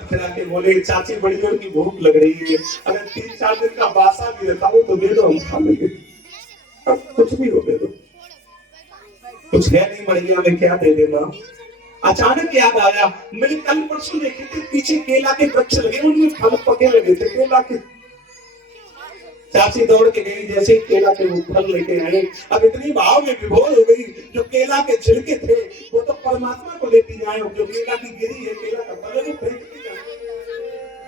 खिला के बोले चाची बड़ी जोर की भूख लग रही है, अगर 3-4 दिन का बासा भी रहता हो तो दे दो, हम खा लेंगे। अब कुछ भी हो दे दो, कुछ है नहीं बढ़िया में क्या दे देना। अचानक याद आया, मैंने कल परसों देखे थे पीछे केला के वृक्ष लगे, उनमें फल पके लगे थे केला के। चाची दौड़ के गई, जैसे ही केला के वो फल लेके आए, अब इतनी भाव में विभोर हो गई, जो केला के छिलके थे वो तो परमात्मा को लेती जाए, जो केला की गिरी है केला का फल है फेंक दी जाए,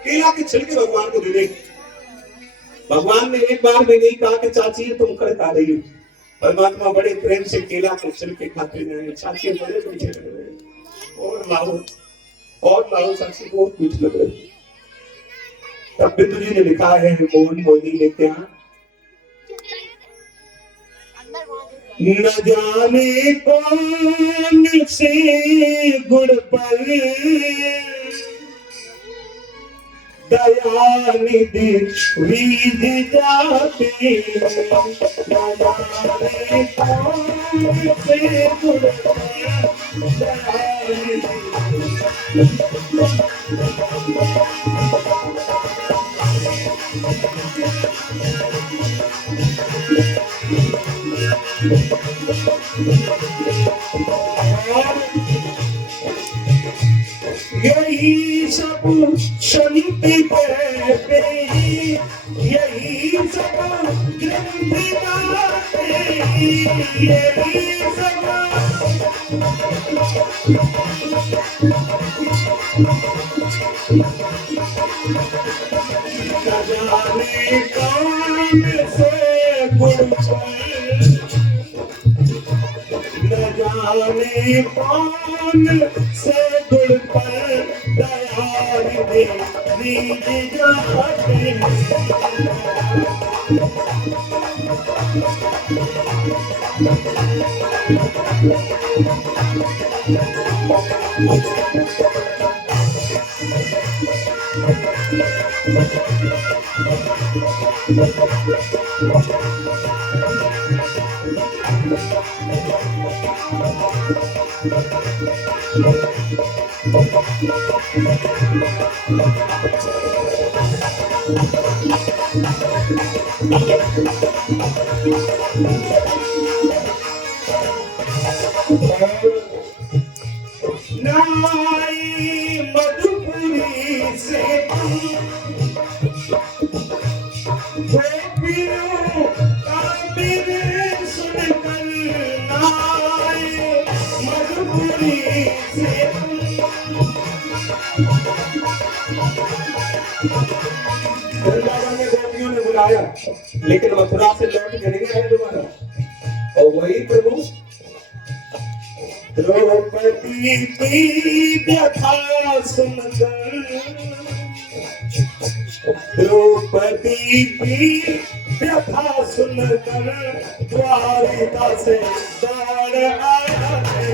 केला के छिलके भगवान को दे दे। भगवान ने एक बार भी नहीं कहा कि चाची तुम कर खा रही हो, परमात्मा बड़े प्रेम से केला के छिलके खाते जाए। चाची बड़े पीछे लग रहे, और लाओ और लाओ, चाची को कुछ लग रही। तब बिंदु जी ने लिखा है, मोहन मोहिनी ने क्या, न जाने कौन से गुण पर दया निधि रीझ जाते, न जाने कौन से गुण पर दया निधि। यही सब शांति कहते, यही सब ग्रंथि गाते, यही सब न जाने कौन से गुण पर, न जाने कौन से गुण पर दया निधि रीझ जाते। नाई मधुपुरी से गोपियों का मेरे सुनकर, नाई मधुपुरी से वृंदावन में गोपियों ने बुलाया, लेकिन मथुरा से लौट के नहीं आए दोबारा, और वही प्रभु द्रौपदी की व्यथा सुनकर, द्रौपदी की व्यथा सुनकर द्वारिका से दौड़ आया है।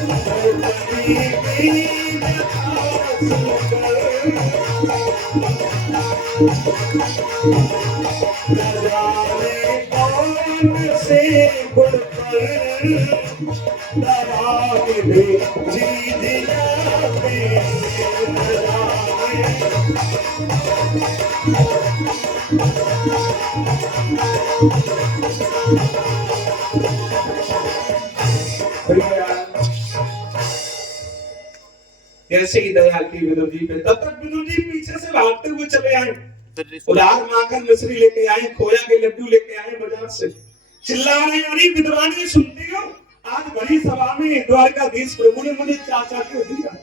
द्रौपदी की व्यथा सुनकर न जाने कौन से गुण पर दया निधि रीझ जाते, न जैसे ही दया की विदुर जी पे, तब तक विदुर जी पीछे से भागते हुए चले आए, उदार माखन मिश्री लेके आए, खोया के लड्डू लेके आए बाजार से, चिल्ला रहे, अरे विद्वानी सुनती हो, आज बड़ी सभा में द्वारकाधीश प्रभु ने मुझे चाचा को दिया,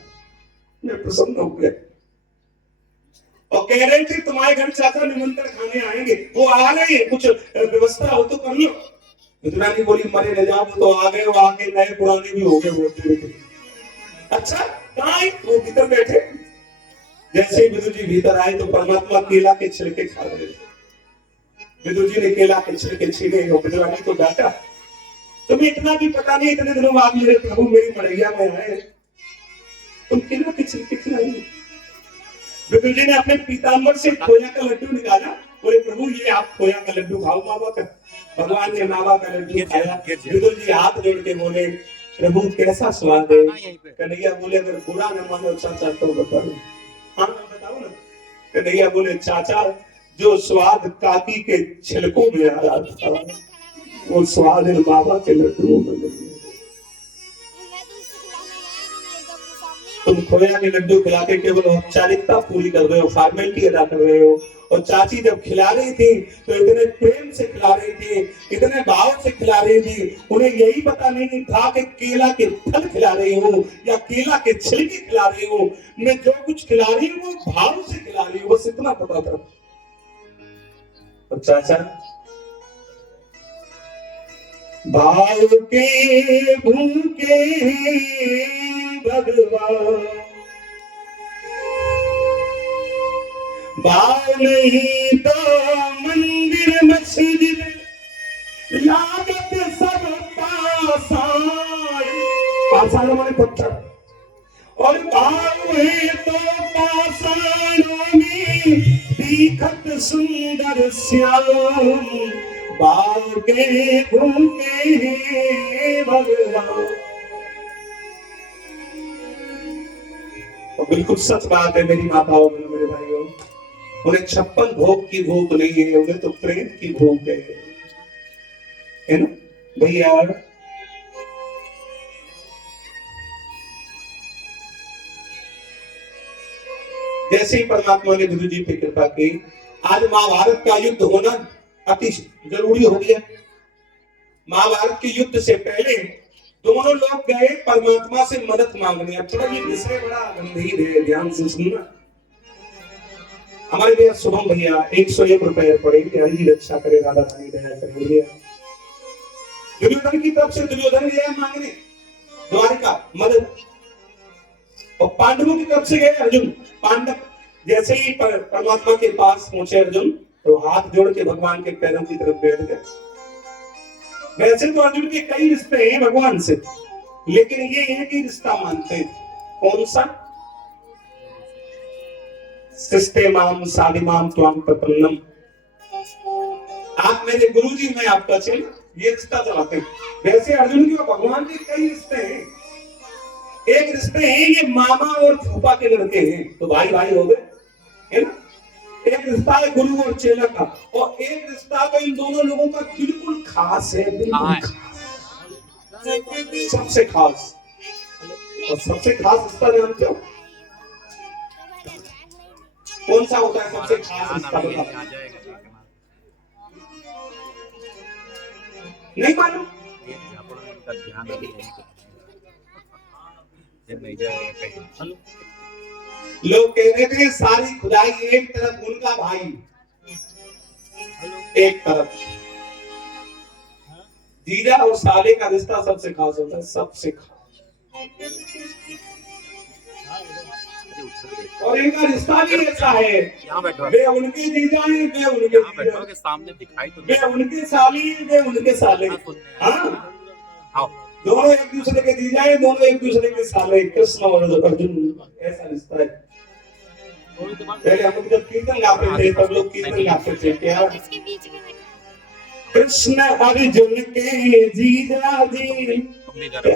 मैं प्रसन्न हो गया, और कह रहे थे तुम्हारे घर चाचा निमंत्रण खाने आएंगे, वो आ रहे हैं, कुछ व्यवस्था हो तो कर लो। विद्वानी बोली मरे न जाओ, तो आ गए, वो आगे नए पुराने भी हो गए बोलते। अच्छा कहाँ है? वो भीतर बैठे। जैसे ही विदुर जी भीतर आए तो परमात्मा केला के छिलके खा रहे थे। विदुर जी ने केला के छिलके छीने, और विद्वानी को डांटा, तुम्हें इतना भी पता नहीं, इतने दिनों बाद मेरे प्रभु मेरी मड़ैया में आए, तुम केला के छिलके खिलाई। विदुर जी ने अपने पीताम्बर से खोया का लड्डू निकाला, बोले प्रभु ये आप खोया का लड्डू खाओ मावा का। भगवान ने मावा का लड्डू खाया। विदुर जी हाथ जोड़ के बोले प्रभु कैसा स्वाद है। कन्हैया बोले अगर बुरा न मानो चाचा तो बता दो। हाँ बताओ ना। कन्हैया बोले चाचा जो स्वाद काकी के छिलकों में आ रहा था वो स्वाद इन बाबा के लड्डुओं में नहीं है। तुम खोया के लड्डू खिला के केवल औपचारिकता पूरी कर रहे हो, फॉर्मेलिटी अदा कर रहे हो। और चाची जब खिला रही थी तो इतने प्रेम से खिला रही थी, इतने भाव से खिला रही थी, उन्हें यही पता नहीं था कि केला के फल खिला रही हूँ या केला के छिलके खिला रही हूँ। मैं जो कुछ खिला रही हूँ वो भाव से खिला रही हूँ, बस इतना पता था। और चाचा भाव के भूखे भगवान, भाव नहीं तो मंदिर मस्जिद लागत सब पाषाण, पाषाण माने पत्थर, और भाव है तो पाषाणों में दिखत सुंदर श्याम, भाव के भूखे भगवान। बिल्कुल सच बात है मेरी माताओं में, मेरे भाइयों, उन्हें 56 भोग की भूख नहीं है, उन्हें तो प्रेम की भूख है ना भैया। जैसे ही परमात्मा ने गुरु जी पे कृपा की, आज महाभारत का युद्ध होना अति जरूरी हो गया। महाभारत के युद्ध से पहले दोनों लोग गए परमात्मा से मदद मांगने। अब थोड़ा ये विषय बड़ा गंभीर है, ध्यान से सुनना। हमारे भैया शुभम भैया 101 रुपए पड़े, हरी रक्षा करे, राधा रानी दया करे भैया। दुर्योधन की तरफ से दुर्योधन गया मांगने द्वारिका मदद, और पांडवों की तरफ से गए अर्जुन। पांडव जैसे ही परमात्मा के पास पहुंचे अर्जुन, तो हाथ जोड़ के भगवान के पैरों की तरफ बैठ गए। वैसे तो अर्जुन के कई रिश्ते हैं भगवान से, लेकिन ये एक ही रिश्ता मानते हैं। कौन सा? सिस्ते माम साधिमाम त्वाम प्रपन्नम, आप मेरे गुरुजी, मैं आपका चेला, ये रिश्ता चलाते हैं। वैसे अर्जुन के और भगवान के कई रिश्ते हैं। एक रिश्ते हैं ये मामा और फूफा के लड़के हैं, तो भाई भाई हो गए, है ना। एक रिश्ता है गुरु और चेला का, और एक रिश्ता तो इन दोनों लोगों का बिल्कुल खास है, बिल्कुल खास, सबसे खास। और सबसे खास रिश्ता जानते हो कौन सा होता है? सबसे खास रिश्ता नहीं मालूम? लोग कह रहे थे सारी खुदाई एक तरफ, उनका भाई एक तरफ। जीजा और साले का रिश्ता सबसे खास होता है, सबसे खास। और इनका रिश्ता भी ऐसा है, वे उनके जीजा हैं, वे उनके जीजा के सामने दिखाई तो वे उनके साली, वे उनके साले। हाँ, दोनों एक दूसरे के जीजा हैं, दोनों एक दूसरे के साले। कृष्ण और अर्जुन ऐसा रिश्ता है। पहले हम लोग जब कीर्तन गाते थे तब लोग कीर्तन गाते थे क्या? कृष्ण अर्जुन के जीजा जी,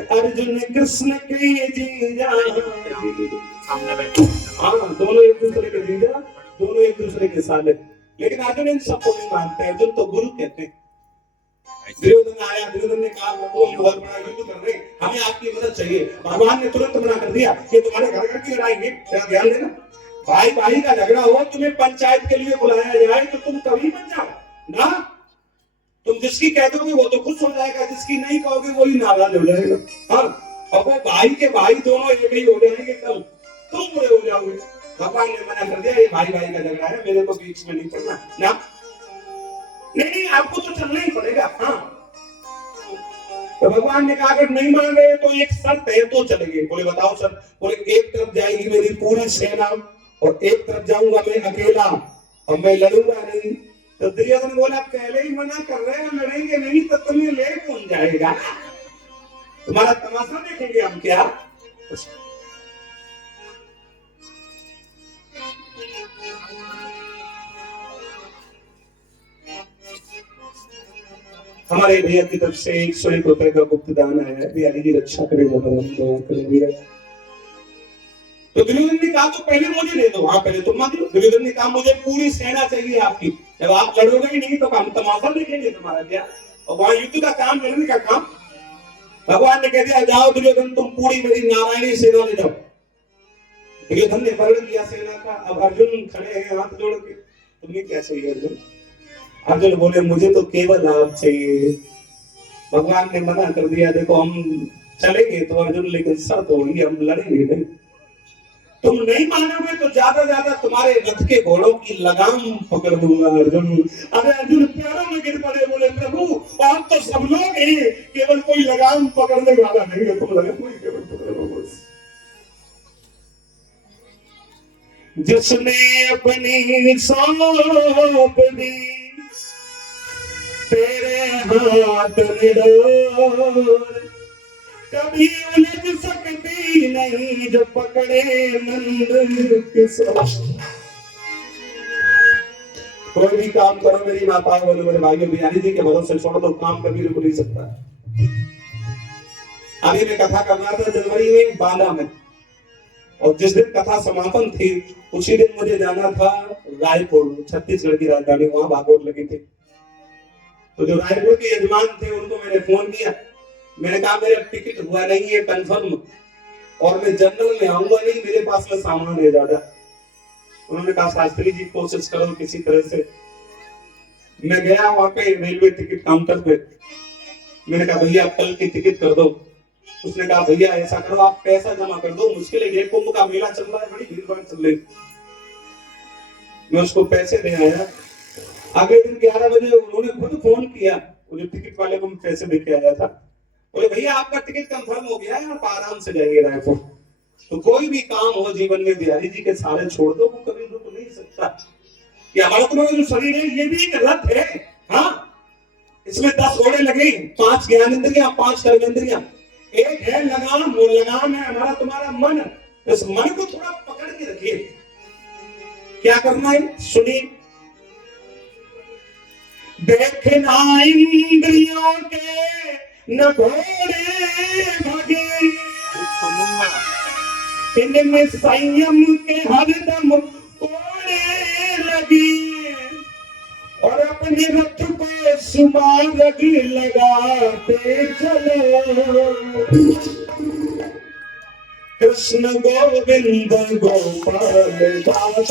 अर्जुन कृष्ण के जीजा जी। हाँ, दोनों एक दूसरे के जीजा, दोनों एक दूसरे के साले। लेकिन अर्जुन इन सबको नहीं मानते, अर्जुन तो गुरु कहते हैं। दुर्योधन आया, दुर्योधन ने कहा वो बहुत बड़ा युद्ध कर रहे, हमें आपकी मदद चाहिए। भगवान ने तुरंत मना कर दिया कि तुम्हारे घर घर की लड़ाई है, ध्यान देना। भाई भाई का झगड़ा हो, तुम्हें पंचायत के लिए बुलाया जाए तो तुम कभी मत जाओ ना। तुम जिसकी कह दोगे वो तो खुश हो जाएगा, जिसकी नहीं कहोगे वही नाराज हो जाएगा। हाँ, और वो भाई के भाई दोनों एक ही हो जाएंगे, कल तुम बुरे हो जाओगे। भगवान ने मना कर दिया, ये भाई भाई का झगड़ा है, मेरे को बीच में नहीं पड़ना ना। नहीं, आपको तो चलना ही पड़ेगा। हाँ, तो भगवान ने कहा अगर नहीं मान रहे तो एक शर्त है, तो चलेंगे। बोले बताओ सर? बोले एक तरफ जाएगी मेरी पूरी सेना और एक तरफ जाऊंगा मैं अकेला, और मैं लड़ूंगा नहीं। तो दुर्योधन बोला पहले ही मना कर रहे हैं, लड़ेंगे नहीं तो तुम्हें ले कौन जाएगा? तुम्हारा तमाशा देखेंगे हम क्या? हमारे भैया की तरफ से 101 रुपए का गुप्त दान आया है। भैया की रक्षा करेगा, तो दुर्योधन ने कहा तो पहले मुझे दे दो। हाँ पहले तुम मांग लो। दुर्योधन ने कहा मुझे पूरी सेना चाहिए आपकी, जब आप लड़ोगे ही नहीं तो हम तमाशा देखेंगे तुम्हारा क्या। और वहां युद्ध का काम, लड़ने का काम। भगवान ने कह दिया जाओ दुर्योधन तुम पूरी मेरी नारायणी सेना ले जाओ। दुर्योधन ने वर्ण लिया सेना का। अब अर्जुन खड़े हैं हाथ जोड़ के, तुम्हें क्या चाहिए अर्जुन? अर्जुन बोले मुझे तो केवल आप चाहिए। भगवान ने मना कर दिया, देखो हम चलेंगे तो अर्जुन, लेकिन शर्त होगी हम लड़ेंगे नहीं। तुम नहीं मानोगे तो ज्यादा तुम्हारे रथ के घोड़ों की लगाम पकड़ दूंगा अर्जुन। अरे अर्जुन पैरों में गिर पड़े, बोले प्रभु आप तो सब लोग हैं, केवल कोई लगाम पकड़ने वाला नहीं है, तुम लगाम ही केवल पकड़ो बस। जिसने अपनी सौंप दी तेरे हाथ में डोर, कभी उलझ सकती नहीं जो पकड़े नंद के साथ। कोई भी काम करो मेरी माताओं और मेरे भाइयों, बिहारी जी के भरोसे छोड़ दो, काम कभी रुक नहीं सकता। अभी मैं कथा कर रहा था जनवरी में बांदा में, और जिस दिन कथा समापन थी उसी दिन मुझे जाना था रायपुर, छत्तीसगढ़ की राजधानी, वहां भागवत लगी थी। तो जो रायपुर के यजमान थे उनको मैंने फोन किया, मैंने कहा मेरा टिकट हुआ नहीं है कंफर्म, और मैं जनरल में आऊंगा नहीं, मेरे पास में सामान है ज्यादा। उन्होंने कहा शास्त्री जी कोशिश करो किसी तरह से। मैं गया वहां पे रेलवे टिकट काउंटर पे, मैंने कहा भैया कल की टिकट कर दो। उसने कहा भैया ऐसा करो आप पैसा जमा कर दो, मुश्किल है, कुंभ का मेला चल रहा है, बड़ी भीड़ भाड़ चल रही। मैं उसको पैसे दे आया। अगले दिन 11 बजे उन्होंने खुद फोन किया, मुझे टिकट वाले को मैं पैसे दे के आया था। बोले भैया आपका टिकट कंफर्म हो गया है, आप आराम से जाइए रायपुर। तो कोई भी काम हो जीवन में बिहारी जी के सहारे छोड़ दो, वो कभी रुक नहीं सकता। ये हमारा तुम्हारा जो शरीर है ये भी एक रथ है। हाँ इसमें 10 घोड़े लगे, 5 ज्ञानेंद्रियां, 5 कर्मेंद्रियां, एक है लगाम, वो लगाम है हमारा तुम्हारा मन। इस मन को थोड़ा पकड़ के रखिए। क्या करना है सुनिए। देखना इंद्रियों के न घोड़े भगे, इनमें संयम के हरदम ओढ़े लगी, और अपने रथ को सुमारग लगाते चलो। कृष्ण गोविंद गोपाल दास।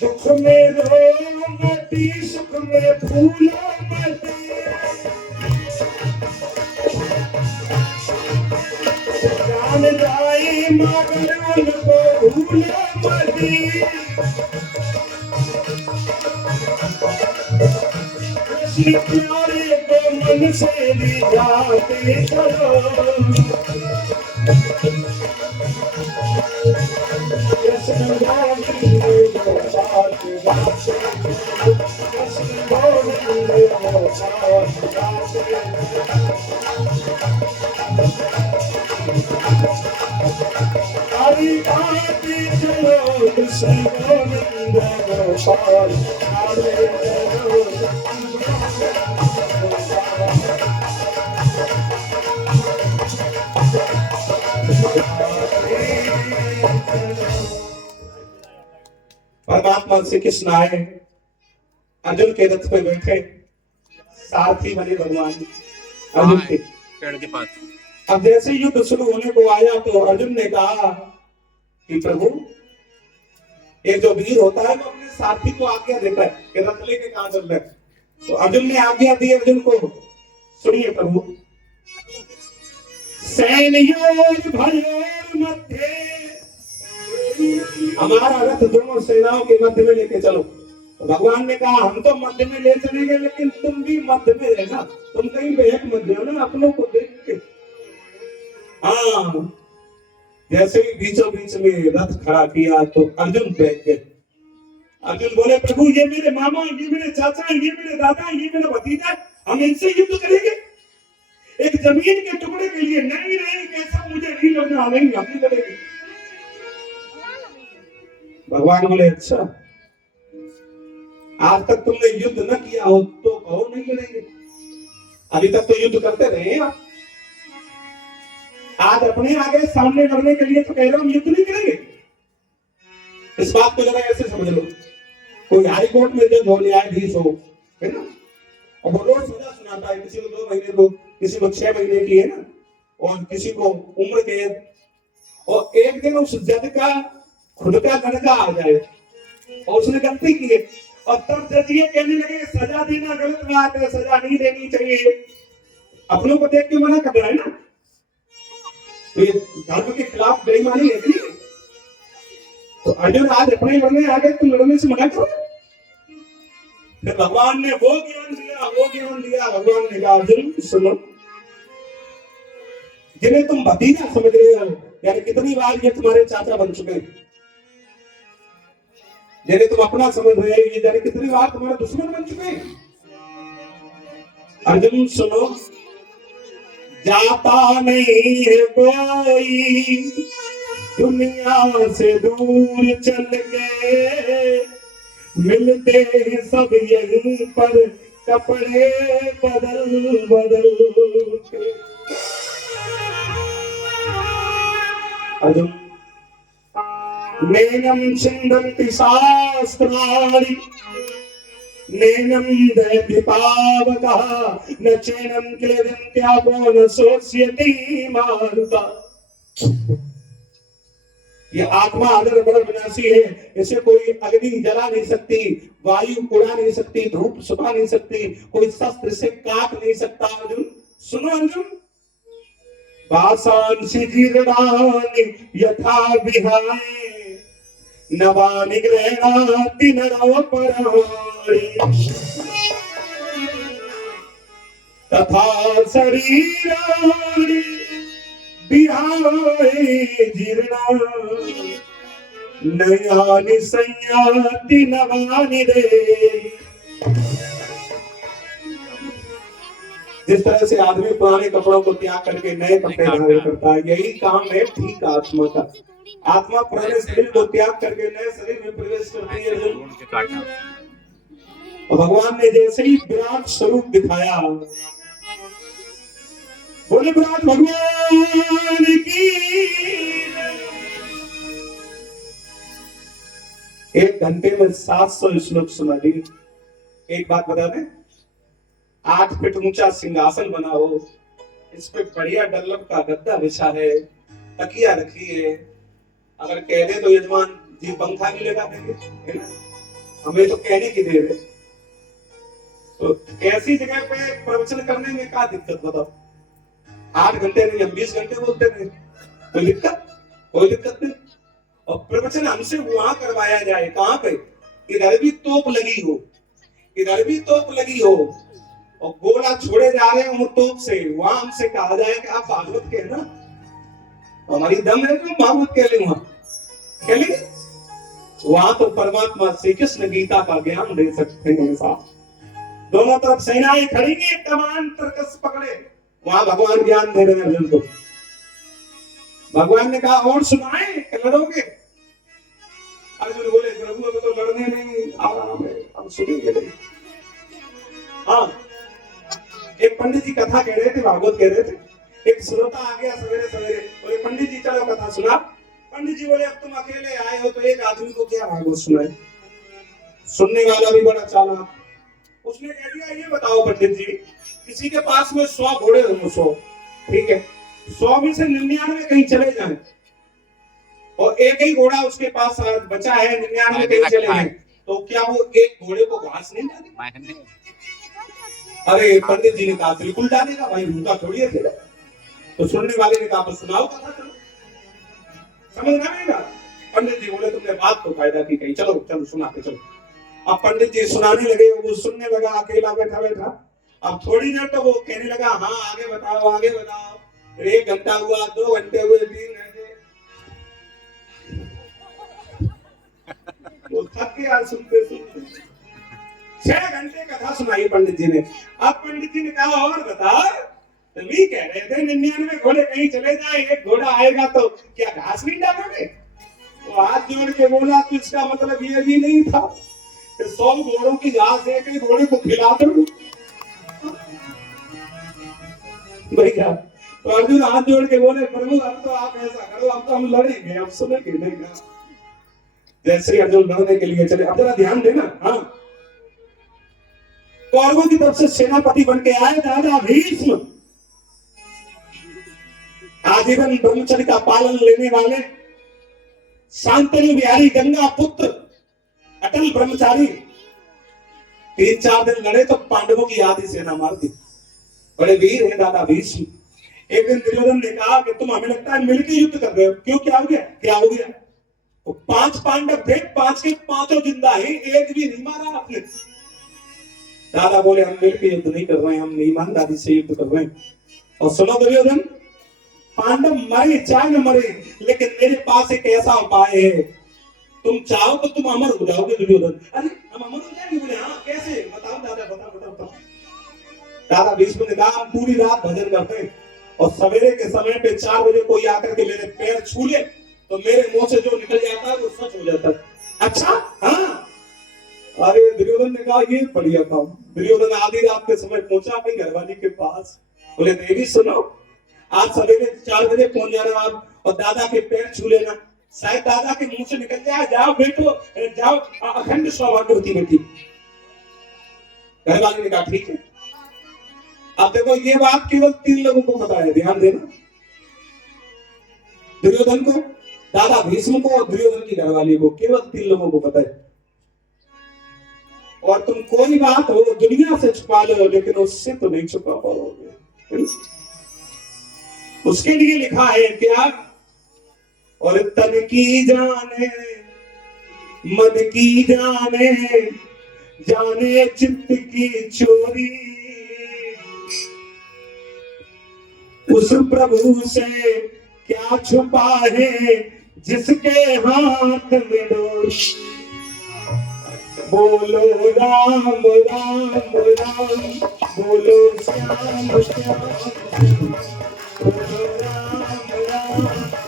दुख में रो मती, सुख में फूलो मती, जान जाए मगर उनको भूलो मती। कृष्ण प्यारे को मन से भी जाते चलो। कृष्ण गोविंद गोपाल दास, कृष्ण गोविंद गोपाल दास। हरि गाते चलो कृष्ण गोविंद गोपाल परमात्मा श्री कृष्ण आए, अर्जुन के रथ पे बैठे, सारथी बने भगवान अर्जुन के पेड़ के पास। अब जैसे युद्ध शुरू होने को आया तो अर्जुन ने कहा कि प्रभु, एक जो वीर होता है वो अपने साथी को आज्ञा देता है कि रथ लेके कहां चल रहे। तो अर्जुन ने आज्ञा दी अर्जुन को, सुनिए प्रभु। सैन्योर भयोर मध्य, हमारा रथ दोनों सेनाओं के मध्य में लेके चलो। भगवान ने कहा हम तो मध्य में ले चलेंगे, लेकिन तुम भी मध्य में रहना, तुम कहीं बेहक मत जाना अपनों को देख के। हाँ, जैसे ही बीचों बीच में रथ खड़ा किया तो अर्जुन बैठ गए। अर्जुन बोले प्रभु ये मेरे मामा, ये मेरे चाचा, ये मेरे दादा, ये मेरा भतीजा, हम इनसे युद्ध करेंगे एक जमीन के टुकड़े के लिए? नहीं नहीं, कैसा मुझे नहीं लड़ना, नहीं हम नहीं लड़ेंगे। भगवान बोले अच्छा, आज तक तुमने युद्ध न किया हो तो कहो नहीं लड़ेंगे, अभी तक तो युद्ध करते रहे आप, आज अपने आगे सामने लड़ने के लिए तो कह रहे हो हम युद्ध नहीं करेंगे। इस बात को जरा ऐसे समझ लो, कोई हाई कोर्ट में जज हो, न्यायाधीश हो, है ना, और वो रोज सजा सुनाता है, किसी को 2 महीने को, किसी को 6 महीने की, है ना, और किसी को उम्र कैद, और एक दिन उस जज का खुद का लड़का आ जाए और उसने गलती की है, और तब जज ये कहने लगे सजा देना गलत बात है, सजा नहीं देनी चाहिए, अपनों को देख के मना कर रहा है ना, तो ये धर्म के खिलाफ बेईमानी है नहीं? तो अर्जुन आज अपने लड़ने आ गए, तुम लड़ने से मना करो। फिर भगवान ने वो ज्ञान दिया, वो ज्ञान दिया। भगवान ने कहा अर्जुन सुनो, जिन्हें तुम भतीजा समझ रहे हो, यानी कितनी बार ये तुम्हारे चाचा बन चुके हैं, जिन्हें तुम अपना समझ रहे हो, ये जाने कितनी बार तुम्हारे दुश्मन बन चुके हैं। अर्जुन सुनो, जाता नहीं है कोई दुनिया से दूर चल के, मिलते हैं सब यहीं पर कपड़े बदल बदल के। अर्जुन नैनम छिन्दन्ति शास्त्राणि नैनम दहति पावकः न चैनम क्लेदन्त्यापो न शोष्यति मारुता। ये आत्मा अदर बदर विनाशी है, इसे कोई अग्नि जला नहीं सकती, वायु उड़ा नहीं सकती, धूप सुखा नहीं सकती, कोई शस्त्र से काट नहीं सकता। अर्जुन सुनो, अर्जुन पाषाणस्य जीर्णानि यथा विहाय नवानि गृह्णाति नरोपराणि तथा शरीराणि विहाय जीर्णानि नयानि संयाति नवानि दे। जिस तरह से आदमी पुराने कपड़ों को त्याग करके नए कपड़े धारण करता है, यही काम है ठीक आत्मा का। आत्मा पुराने शरीर को त्याग करके नए शरीर में प्रवेश करती है। तो भगवान ने जैसे ही विराट स्वरूप दिखाया, बोले विराट भगवान की। एक घंटे में 700 श्लोक सुना दिए। एक बात बता दें, 8 फीट ऊंचा सिंहासन बना हो, इस पे बढ़िया डल्लब का गद्दा बिछा है, तकिया रखी है। अगर कह दे तो यजमान जी पंखा भी लगा देंगे, है ना, हमें तो कहने की देर है। तो ऐसी जगह पे प्रवचन करने में क्या दिक्कत बताओ? 8 घंटे नहीं, हम 20 घंटे बोलते थे, कोई दिक्कत? कोई दिक्कत नहीं। और प्रवचन हमसे वहां करवाया जाए, कहां पे? इधर भी तोप लगी हो, इधर भी तोप लगी हो, और गोला छोड़े जा रहे हैं तोप से, वहां हमसे कहा जाए कि आप भागवत के ना, तो हमारी दम है कि भागवत कह ले, वहां कह ले। वहां तो परमात्मा श्री कृष्ण गीता का ज्ञान दे सकते हैं साहब। दोनों तरफ सेनाएं खड़ी हैं, कमान तरकस पकड़े, वहां भगवान ज्ञान दे रहे हैं अर्जुन को। भगवान ने कहा और सुनाए, लड़ोगे? अर्जुन बोले प्रभु अभी तो लड़ने में आराम है, हम सुनेंगे नहीं। हाँ, एक पंडित जी कथा कह रहे थे, भागवत कह रहे थे, एक श्रोता आ गया सवेरे सवेरे, बोले पंडित जी चलो कथा सुना। पंडित जी बोले अब तुम अकेले आए हो तो एक आदमी को क्या भागवत सुनाए? सुनने वाला भी बड़ा चालाक, उसने कह दिया ये बताओ पंडित जी, किसी के पास में 100 घोड़े हो, 100, ठीक है, 100 में से 99 कहीं चले जाएं और एक ही घोड़ा उसके पास बचा है, 99 कहीं चले गए, तो क्या वो एक घोड़े को घास नहीं डालेगा? अरे पंडित जी ने कहा बिल्कुल डालेगा भाई, उनका थोड़ी है। तो सुनने वाले ने कहा तो सुनाओ कथा, चलो समझ में आएगा। पंडित जी बोले तुमने बात तो कायदा की कही, चलो चलो सुनाते चलो। अब पंडित जी सुनाने लगे, वो सुनने लगा अकेला बैठा बैठा। अब थोड़ी देर तो वो कहने लगा, हाँ आगे बताओ आगे बताओ। 1 घंटा हुआ, 2 घंटे हुए, 3 घंटे। वो थक गया सुनते सुनते। 6 घंटे कथा सुनाई पंडित जी ने। अब पंडित जी ने कहा, और बता, तुम ही कह रहे थे 99 घोड़े कहीं चले जाए, 1 घोड़ा आएगा तो क्या घास नहीं डालोगे? वो हाथ जोड़ के बोला, तो इसका मतलब ये भी नहीं था कि 100 घोड़ों की घास एक ही घोड़े को खिला दो भैया। तो अर्जुन हाथ जोड़ के बोले, प्रभु अब तो आप ऐसा करो, अब तो हम लड़ेंगे, अब सुनेंगे नहीं। जैसे अर्जुन लड़ने के लिए चले, अब जरा ध्यान देना। हाँ, कौरवों की तरफ से सेनापति बन के आए दादा भीष्म, आजीवन ब्रह्मचर्य का पालन लेने वाले, शांतनु बिहारी गंगा पुत्र, अटल ब्रह्मचारी। 3-4 दिन लड़े तो पांडवों की आधी सेना मार दी। बड़े वीर हैं दादा भीष्म। एक दिन दुर्योधन ने कहा कि तुम हमें लगता है मिलकर युद्ध कर रहे हो, क्यों, क्या हो गया, क्या हो गया? तो 5 पांडव थे, 5 के 5 जिंदा है, एक भी नहीं मारा आपने। दादा बोले, हम मिलकर युद्ध नहीं कर रहे हैं, हम ईमानदारी से युद्ध कर रहे हैं। और सुनो दुर्योधन, पांडव मरे चाहे न मरे, लेकिन मेरे पास एक ऐसा उपाय है, तुम चाहो तो तुम अमर हो जाओगे। दुर्योधन, अरे हम अमर हो जाएंगे? बोले हाँ, कैसे, बताओ दादा, बताओ। दादा भीष्म ने कहा, हम पूरी रात भजन करते हैं और सवेरे के समय पे 4 बजे कोई आकर के मेरे पैर छू ले तो मेरे मुंह से जो निकल जाता है वो सच हो जाता है। अच्छा, हाँ। अरे दुर्योधन ने कहा, ये बढ़िया काम। दुर्योधन आधी रात के समय पहुंचा अपनी घरवाली के पास। बोले, देवी सुनो, आज सवेरे 4 बजे पहुंच जाना आप और दादा के पैर छू लेना, शायद दादा के मुंह से निकल जाए, जाओ बेटो जाओ, अखंड सौभाग्यवती बेटी। घरवाली ने कहा, ठीक है। अब देखो, ये बात केवल 3 लोगों को पता है, ध्यान देना। दुर्योधन को, दादा भीष्म को और दुर्योधन की घरवाली को, केवल 3 लोगों को पता है। और तुम कोई बात हो दुनिया से छुपा लो, लेकिन उससे तो नहीं छुपा पाओगे। उसके लिए लिखा है क्या, और तन की जाने मन की जाने, जाने चित्त की चोरी, उस प्रभु से क्या छुपा है जिसके हाथ में डोरी। बोलो राम राम राम, बोलो श्याम श्याम, बोलो राम राम।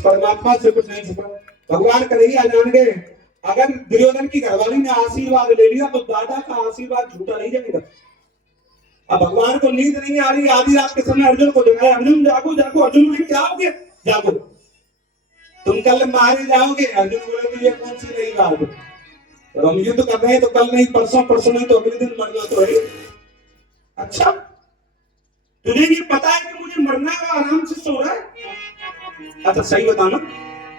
परमात्मा से कुछ नहीं छुपा, भगवान कन्हैया जान गए। अगर दुर्योधन की घरवाली ने आशीर्वाद ले लिया तो दादा का आशीर्वाद झूठा नहीं जाएगा। अब भगवान को नींद नहीं आ रही, आधी रात के समय अर्जुन को जगाया, अर्जुन जागो जागो। अर्जुन बोले, क्या हो गया? जागो, तुम कल मारे जाओगे। अर्जुन बोले, ये कौन सी नई बात है, तो हम युद्ध कर रहे हैं तो कल नहीं, परसों, परसों नहीं तो अगले दिन मरना तो है। अच्छा, तुझे ये पता है कि मुझे मरना है, आराम से सो रहा है? अच्छा सही बताना,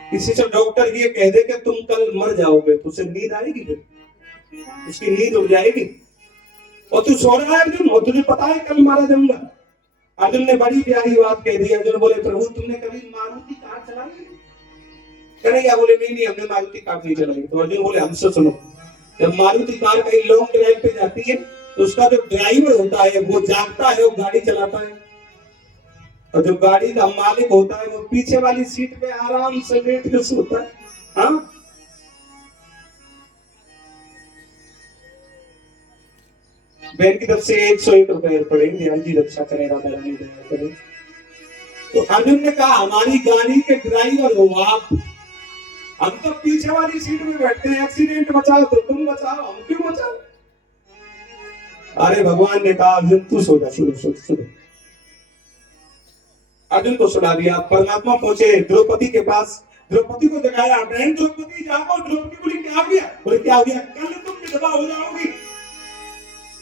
किसी से डॉक्टर ये कह दे कि तुम कल मर जाओगे तो उसे नींद आएगी? फिर उसकी नींद उड़ जाएगी। और तू सो रहा है अर्जुन, और तुझे पता है कल मारा जाऊंगा। अर्जुन ने बड़ी प्यारी बात कह दी। अर्जुन बोले, प्रभु तुमने कभी मारुति कार चलाई? कन्हैया बोले, नहीं हमने मारुति कार नहीं चलाई। तो अर्जुन बोले, हमसे सुनो, जब मारुति कार कहीं लॉन्ग ड्राइव पे जाती है तो उसका जो ड्राइवर होता है वो जागता है, वो गाड़ी चलाता है, और जो गाड़ी का मालिक होता है वो पीछे वाली सीट पे आराम से लेट के सोता है। हाँ, बहन की तरफ से 101 रुपए पड़ेंगे, जी रक्षा करेगा, रानी दया करे। तो अर्जुन ने कहा, हमारी गाड़ी के ड्राइवर हो आप, हम तो पीछे वाली सीट में बैठते हैं, एक्सीडेंट बचाओ तो तुम बचाओ, हम क्यों बचाओ? अरे भगवान ने कहा, अर्जुन तू सो जा, सुनो। अर्जुन को सुना दिया। परमात्मा पहुंचे द्रौपदी के पास, द्रौपदी को जगाया, बहन द्रौपदी जागो। द्रौपदी बोली, क्या हो गया? बोले, क्या हो गया? कल तुम विधवा हो जाओगी,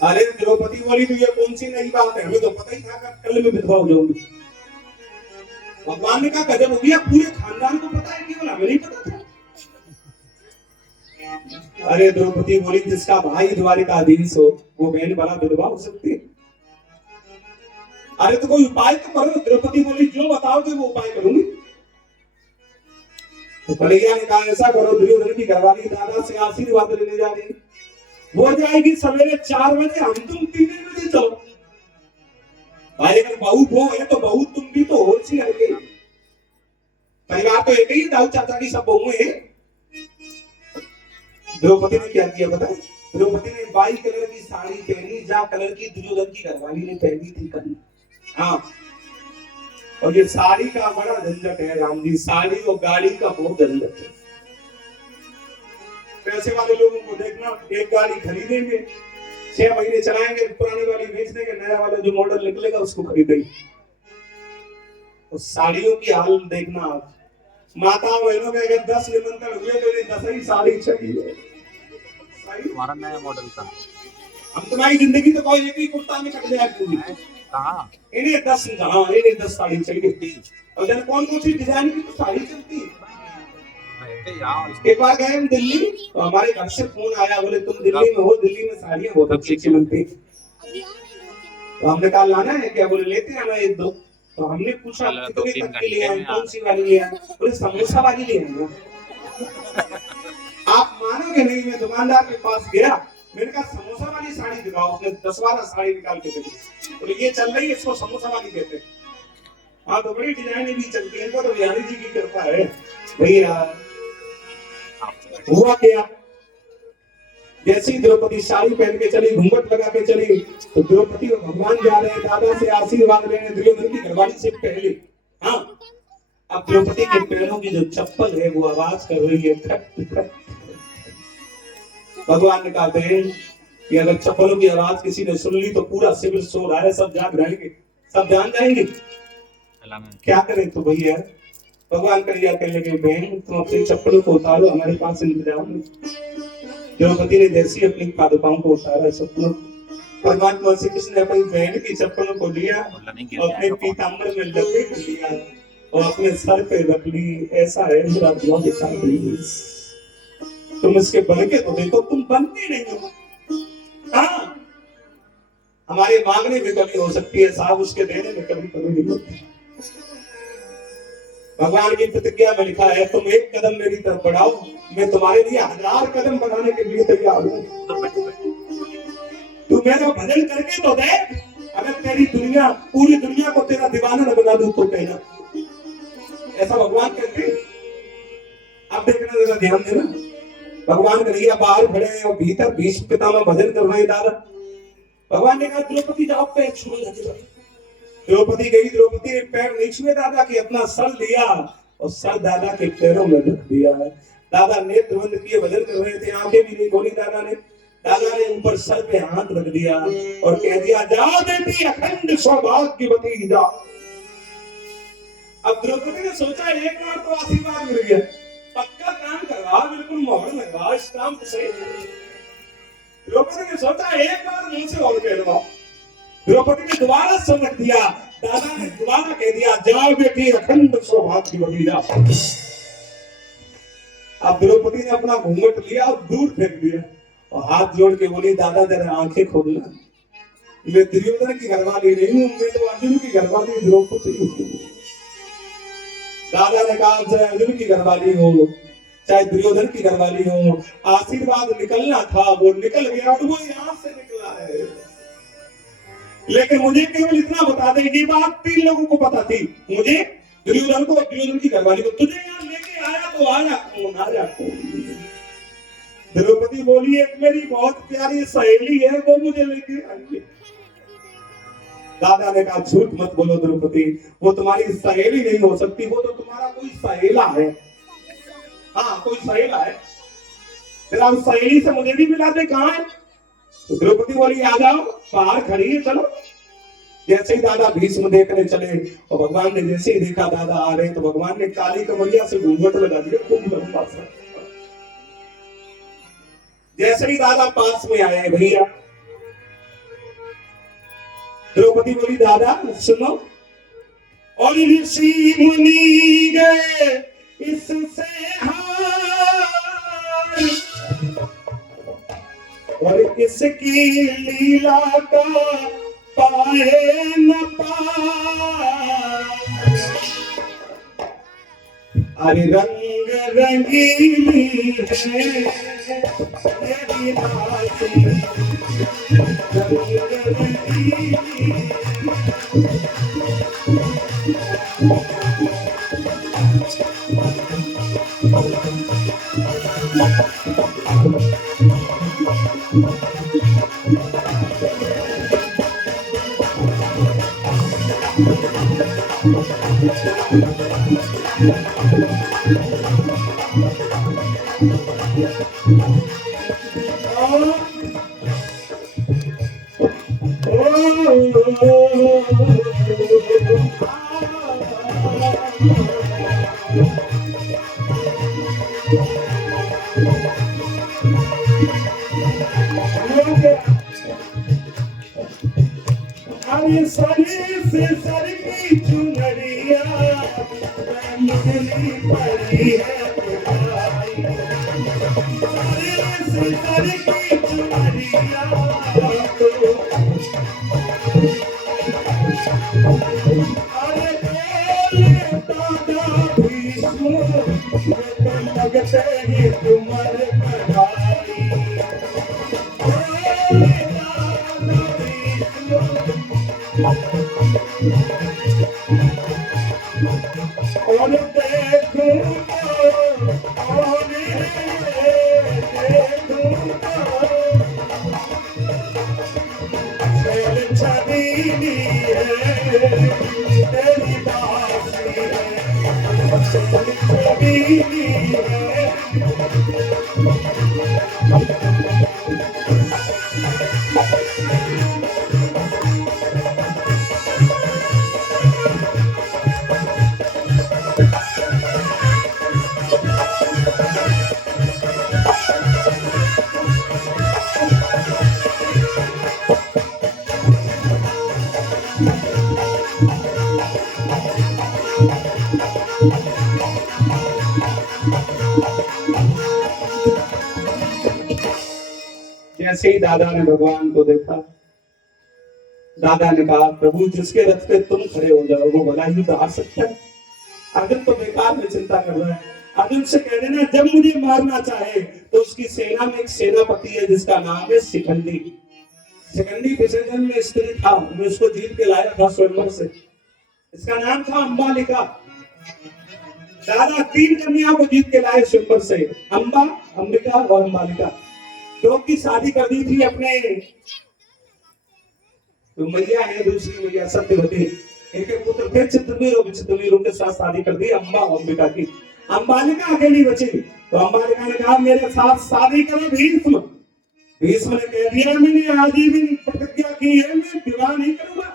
अरे द्रौपदी बोली तो ये कौन सी नई बात है, हमें तो पता ही था कि कल में विधवा हो जाऊंगी। भगवान ने कहा गजब हो गया, पूरे खानदान को पता है, केवल हमें नहीं पता था। अरे द्रौपदी बोली जिसका भाई द्वारिकाधीश हो वो बहन वाला विधवा हो सकती है? अरे तो कोई उपाय तो करो। द्रौपदी बोली जो बताओगे वो उपाय करूंगी। तो कन्हैया ने कहा ऐसा करो, दुर्योधन की घरवाली दादा से आशीर्वाद लेने जा रही, वो जाएगी सवेरे 4 बजे, हम तुम 3 बजे चलो। भाई अगर बहू वो है तो बहू तुम भी तो हो सी हल्के, परिवार तो एक ही, दाऊ चाचा की सब बहू है। द्रौपदी ने क्या किया पता है? द्रौपदी ने 22 कलर की साड़ी पहनी, जा कलर की दुर्योधन की घरवाली ने पहनी थी कल। हाँ, और ये साड़ी का बड़ा झंझट है राम जी, साड़ी और गाड़ी का बहुत झंझट है। पैसे वाले लोगों को देखना, एक गाड़ी खरीदेंगे 6 महीने चलाएंगे, पुरानी वाली बेच देंगे, नया वाला जो मॉडल निकलेगा उसको खरीदेंगे। तो साड़ियों की हाल देखना आप, माता बहनों के अगर 10 निमंत्रण हुए तो 10 ही साड़ी चाहिए। हमारा नया मॉडल का हम तुम्हारी जिंदगी तो कोई एक ही कुर्ता में कट जाए पूरी। कहाँ इन्हें 10 साड़ी चाहिए। और जन कौन कौन सी डिजाइन की तो साड़ी चलती है। एक बार गए हम दिल्ली, तो हमारे घर से फोन आया, बोले तुम दिल्ली में हो, दिल्ली में साड़ियां बहुत अच्छी मिलती। तो हमने कहा लाना है क्या? बोले लेते आना 1-2। तो हमने पूछा कितने तक की ले आए, कौन सी वाली ले आए? बोले समोसा वाली ले आए। आप मानोगे नहीं, मैं दुकानदार के पास गया, मैंने कहा समोसा वाली साड़ी दिखाओ। उसने 10-12 साड़ी निकाल के दी, बोले ये चल रही है, इसको समोसा वाली कहते हैं। हाँ, तो बड़ी डिजाइने भी चलती है, तो बिहारी जी की कृपा है भैया। हुआ क्या, जैसी द्रौपदी साड़ी पहन के चली, घूंघट लगा के चली, तो द्रौपदी और भगवान जा रहे हैं दादा से आशीर्वाद लेने दुर्योधन की घरवाली से पहले। हाँ, अब द्रौपदी के पैरों की जो चप्पल है वो आवाज कर रही है खट खट। भगवान ने कहा बहन कि अगर चप्पलों की आवाज किसी ने सुन ली तो पूरा शिविर सो रहा है, सब जाग रहेंगे, सब जान जाएंगे, क्या करें? तो भैया भगवान कन्हैया कहने लगे बहन तुम अपनी चप्पलों को उतारो, हमारे पास इंतजाम है। द्रौपदी ने जैसी अपनी पादुकाओं को उतारा, चप्पलों, परमात्मा श्री कृष्ण ने अपनी बहन की चप्पलों को लिया और अपने पीताम्बर में लपेट लिया और अपने सर पे रख ली। ऐसा है मेरा दुआ दिखा दी, तुम इसके बन के तो देखो, तुम बनते नहीं हो। हाँ, हमारे मांगने में कमी हो सकती है साहब, उसके देने में कभी नहीं होती। भगवान की प्रतिज्ञा में लिखा है तुम 1 कदम मेरी तरफ बढ़ाओ, मैं तुम्हारे लिए 1000 कदम बढ़ाने के लिए तैयार हूं। तू मेरा भजन करके तो देख, अगर तेरी दुनिया, पूरी दुनिया को तेरा दीवाना न बना दूं तो कहना। ऐसा भगवान कहते हैं। अब देखना, जरा ध्यान देना, भगवान कन्हैया बाहर खड़े हैं और भीतर भीष्म पितामह भजन कर रहे हैं दादा। भगवान ने कहा द्रौपदी जाओ पैर छुए लगे। द्रौपदी गई, द्रौपदी ने पैर नहीं छुए दादा के, अपना सर लिया और सर दादा के पैरों में रख दिया। दादा नेत्र बंद किए भजन कर रहे थे, आंखें भी नहीं खोली दादा ने। दादा ने ऊपर सर पे हाथ रख दिया और कह दिया जा बेटी अखंड सौभाग्यवती जा। अब द्रौपदी ने सोचा एक बार तो आशीर्वाद मिल गया, पक्का काम करवा, बिल्कुल मोहर लगा स्टाम्प से। द्रौपदी ने सोचा एक बार मुंह से और कहलवा। द्रौपदी ने दोबारा सर रख दिया, दादा ने दोबारा कह दिया जाओ बेटी अखंड सौभाग्यवती जा। अब द्रौपदी ने अपना घूंघट लिया और दूर फेंक दिया और हाथ जोड़ के बोली दादा जरा आंखें खोलना, मैं दुर्योधन की घरवाली नहीं हूं, मैं तो अर्जुन की घरवाली द्रौपदी हूं। दादा ने कहा चाहे अर्जुन की घरवाली हो चाहे दुर्योधन की घरवाली हो, आशीर्वाद निकलना था वो निकल गया और वो यहां से निकला है। लेकिन मुझे केवल इतना बता दे, ये बात 3 लोगों को पता थी, मुझे, दुर्योधन को, दुर्योधन की घरवाली को। तुझे यहाँ लेके आया तो आया कौन, आया कौन? द्रौपदी बोली एक मेरी बहुत प्यारी सहेली है, वो मुझे लेके आई। दादा ने कहा झूठ मत बोलो द्रौपदी, वो तुम्हारी सहेली नहीं हो सकती, वो तो तुम्हारा कोई सहेला है। हाँ, कोई सहेला है, तेरा उस सहेली से मुझे भी मिला दे, कहाँ है? तो द्रौपदी बोली आ जाओ, बाहर खड़ी है, चलो। जैसे ही दादा भीष्म देखने चले और भगवान ने जैसे ही देखा दादा आ रहे, तो भगवान ने काली कमरिया से घूंघट लगा दिया खूब लंबा सा। जैसे ही दादा पास में आए भैया, द्रौपदी बोली दादा सुनो, और ऋषि मुनि गए इससे हार, और इसकी लीला का पाए न पार। अरे रंग रंगीली है तेरी नाची, रंग रंगीली। अरे सर से सर की चुनरिया मुरली पड़ी है तुम्हारी, सर से सर की चुनरिया अरे दादा भीष्म लगते ही तुम्हारे कढ़ाई, और देखूं और देखूं चल छबीली है तेरी दासी है, चल छबीली है। जैसे ही दादा ने भगवान को देखा, दादा ने कहा प्रभु जिसके रथ पे तुम खड़े हो जाओ वो भला ही तो आ सकता है। अर्जुन तो बेकार में चिंता कर रहा है। अर्जुन से कह देना जब मुझे मारना चाहे तो उसकी सेना में एक सेनापति है जिसका नाम है शिखंडी। शिखंडी पिछले जन्म में स्त्री था, मैं उसको जीत के लाया था स्वयंवर से। इसका नाम था अंबालिका। दादा 3 कन्याओं को जीत के लाए स्वयंवर से, अंबा, अंबिका और अंबालिका। 2 की शादी कर दी थी अपने तो मैया है दूसरी मैया सत्यवती, इनके पुत्र थे चित्रवीर और विचित्रवीर, उनके साथ शादी कर दी अंबा और अंबिका की। अंबालिका अकेली बची तो अंबालिका ने कहा मेरे साथ शादी करो भीष्म। भीष्म ने कह दिया मैंने आजीवन प्रतिज्ञा की है मैं विवाह नहीं करूंगा।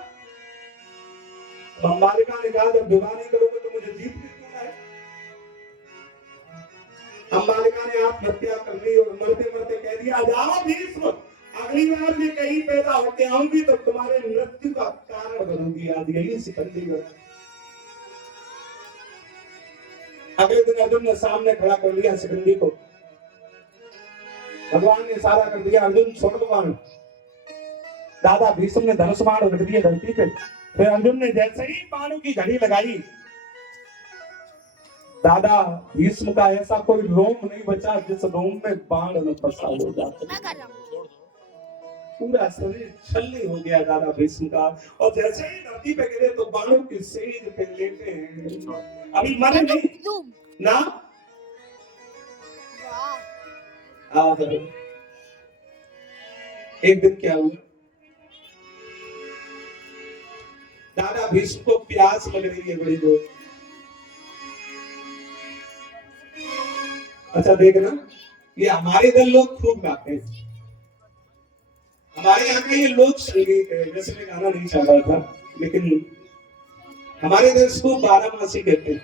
अंबालिका ने कहा जब विवाह नहीं करोगे तो मुझे जीत क्यों है। अंबालिका ने आत्महत्या कर ली और मरते मरते कह दिया जाओ भीष्म, अगली बार मैं कहीं पैदा होके आऊंगी तो तुम्हारे मृत्यु का कारण बनूंगी। आज यही शिखंडी बना। अगले दिन अर्जुन ने सामने खड़ा कर लिया शिखंडी को। भगवान ने इशारा कर दिया अर्जुन छोड़ दो बाण। दादा भीष्म ने धनुष बाण रख दिए धरती पे। फिर अर्जुन ने जैसे ही बाणों की घड़ी लगाई, दादा भीष्म का ऐसा कोई रोम नहीं बचा जिस रोम में बाण न फंसा हो जाता। पूरा शरीर छल्ली हो गया दादा भीष्म का। और जैसे ही धरती पे गिरे तो बाणों की सेज पे लेटे हैं। अभी मरे नहीं ना। एक दिन क्या हुआ, दादा भीष्म को प्यास लग रही है बड़ी जोर। अच्छा देखना, ये हमारे इधर लोग खूब गाते हैं। हमारे यहाँ का ये लोक संगीत है। जैसे मैं गाना नहीं चाह रहा था, लेकिन हमारे इधर इसको 12 मासी कहते हैं।